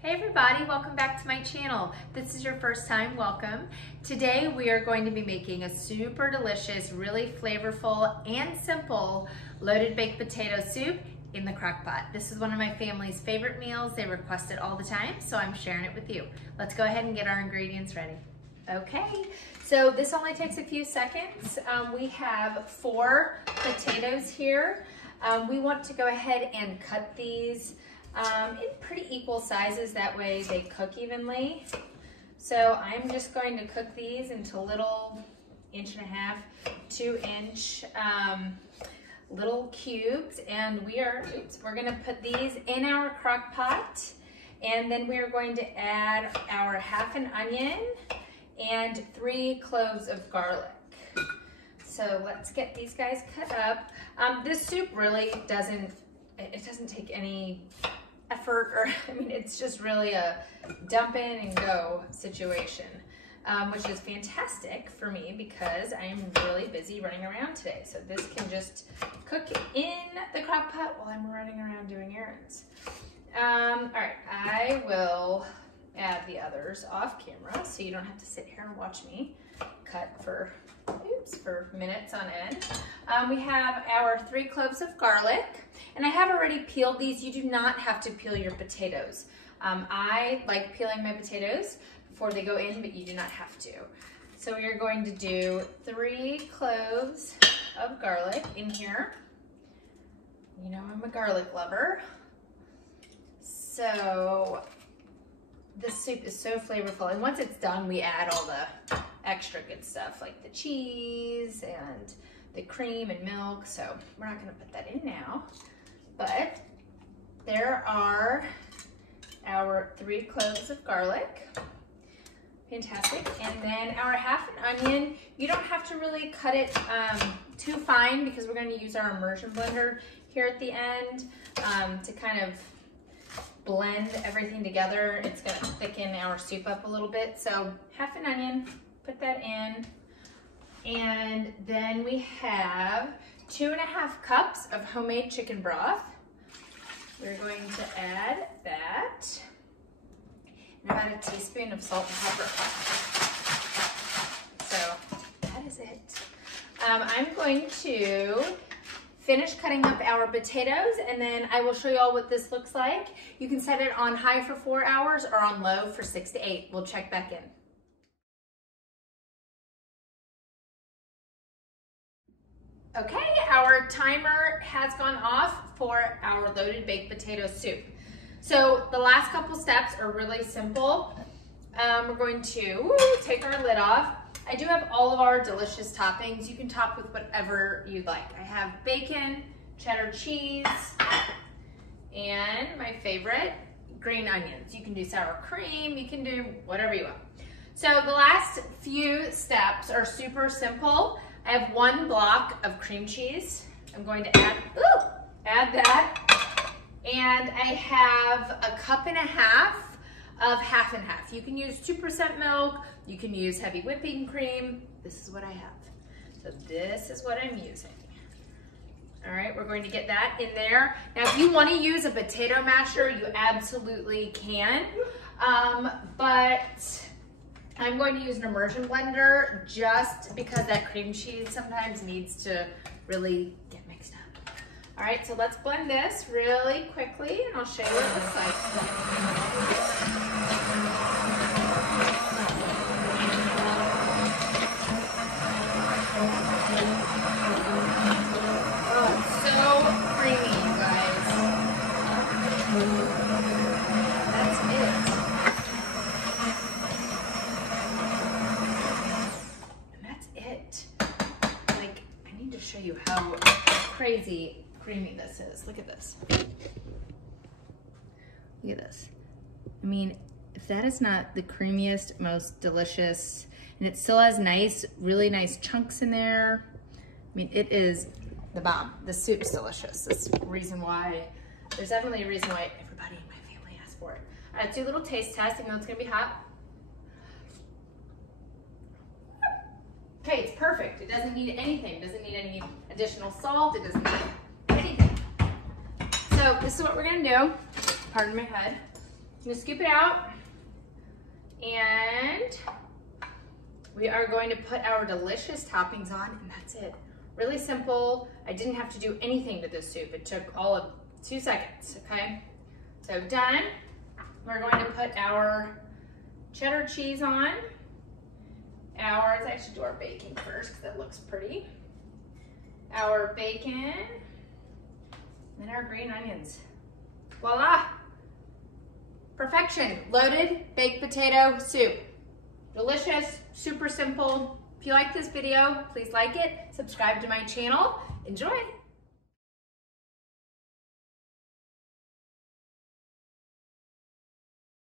Hey everybody, welcome back to my channel. If this is your first time, welcome. Today we are going to be making a super delicious, really flavorful and simple loaded baked potato soup in the crock pot. This is one of my family's favorite meals. They request it all the time, so I'm sharing it with you. Let's go ahead and get our ingredients ready. Okay, so this only takes a few seconds. We have 4 potatoes here. We want to go ahead and cut these in pretty equal sizes, that way they cook evenly. So I'm just going to cook these into little 1.5 to 2 inch little cubes, and we're gonna put these in our crock pot, and then we are going to add our 1/2 an onion and 3 cloves of garlic. So let's get these guys cut up. This soup really doesn't take any effort, or I mean, it's just really a dump in and go situation, which is fantastic for me because I am really busy running around today. So this can just cook in the crock pot while I'm running around doing errands. All right, I will add the others off camera so you don't have to sit here and watch me cut for minutes on end. We have our 3 cloves of garlic, and I have already peeled these. You do not have to peel your potatoes. I like peeling my potatoes before they go in, but you do not have to. So we are going to do 3 cloves of garlic in here. You know I'm a garlic lover. So this soup is so flavorful, and once it's done, we add all the extra good stuff like the cheese and the cream and milk. So we're not going to put that in now, but there are our 3 cloves of garlic. Fantastic. And then our 1/2 an onion. You don't have to really cut it too fine because we're going to use our immersion blender here at the end to kind of blend everything together. It's going to thicken our soup up a little bit. So 1/2 an onion, put that in. And then we have 2.5 cups of homemade chicken broth. We're going to add that, and about a teaspoon of salt and pepper. So that is it. I'm going to finish cutting up our potatoes, and then I will show you all what this looks like. You can set it on high for 4 hours or on low for 6 to 8. We'll check back in. Okay, our timer has gone off for our loaded baked potato soup. So the last couple steps are really simple. We're going to take our lid off. I do have all of our delicious toppings. You can top with whatever you'd like. I have bacon, cheddar cheese, and my favorite, green onions. You can do sour cream, you can do whatever you want. So the last few steps are super simple. I have 1 block of cream cheese. I'm going to add that. And I have a 1.5 cups of 1/2 and 1/2. You can use 2% milk. You can use heavy whipping cream. This is what I have. So this is what I'm using. All right, we're going to get that in there. Now, if you want to use a potato masher, you absolutely can. But I'm going to use an immersion blender just because that cream cheese sometimes needs to really get mixed up. All right, so let's blend this really quickly, and I'll show you what it looks like. Oh, it's so creamy, you guys. That's it. Like, I need to show you how crazy creamy this is. Look at this. Look at this. I mean, if that is not the creamiest, most delicious, and it still has nice, really nice chunks in there. I mean, it is the bomb. The soup's delicious. That's the reason why, there's definitely a reason why everybody in my family asked for it. All right, let's do a little taste test, even though it's gonna be hot. Okay, it's perfect. It doesn't need anything. It doesn't need any additional salt. It doesn't need anything. So this is what we're gonna do. Pardon my head. I'm gonna scoop it out, and we are going to put our delicious toppings on, and that's it. Really simple. I didn't have to do anything to this soup. It took all of 2 seconds, okay? So done. We're going to put our cheddar cheese on. Let's actually do our bacon first because that looks pretty. Our bacon, and then our green onions. Voila! Perfection. Loaded baked potato soup. Delicious, super simple. If you like this video, please like it, subscribe to my channel. Enjoy.